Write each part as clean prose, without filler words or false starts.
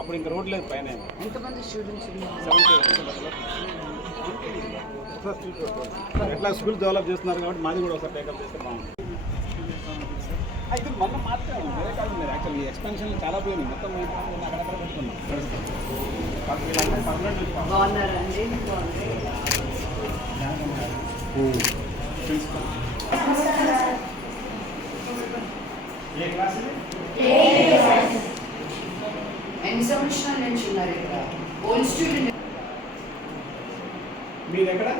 అప్పుడు ఇంకా రోడ్ లేదు పైన. ఎంతమంది స్టూడెంట్స్ ఎట్లా స్కూల్ డెవలప్ చేస్తున్నారు కాబట్టి మాది కూడా ఒకసారి టేకప్ చేస్తే బాగుంటుంది. అయితే మొన్న మాత్రమే వేరే కాదు లేదు యాక్చువల్లీ ఎక్స్పెన్షన్ చాలా పోయింది మొత్తం అక్కడక్కడ పెట్టుకున్నాం. బాగున్నారండి? ఏ క్లాస్ ఎన్ని సంవత్సరాల నుంచి ఉన్నారు ఇక్కడ? Old student. మీరు ఎక్కడ?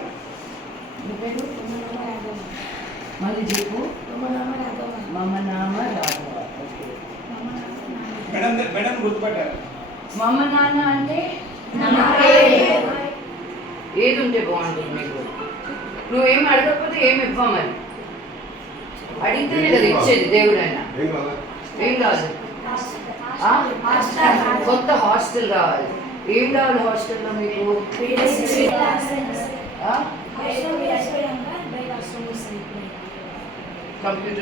మళ్ళీ చెప్పు. మమ నామ రాఘవ. మేడం గుర్తుపట్టారు. మమ నాన్న అంటే ఏది ఉంటే బాగుంటుంది మీకు? నువ్వేం అడగకపోతే ఏమి ఇవ్వం మరి. అడిగితేనే కదా ఇచ్చేది దేవుడు అయినా. ఏం కావాలి? కొత్త హాస్టల్ కావాలి. ఏం కావాలి హాస్టల్లో మీకు? కంప్యూటర్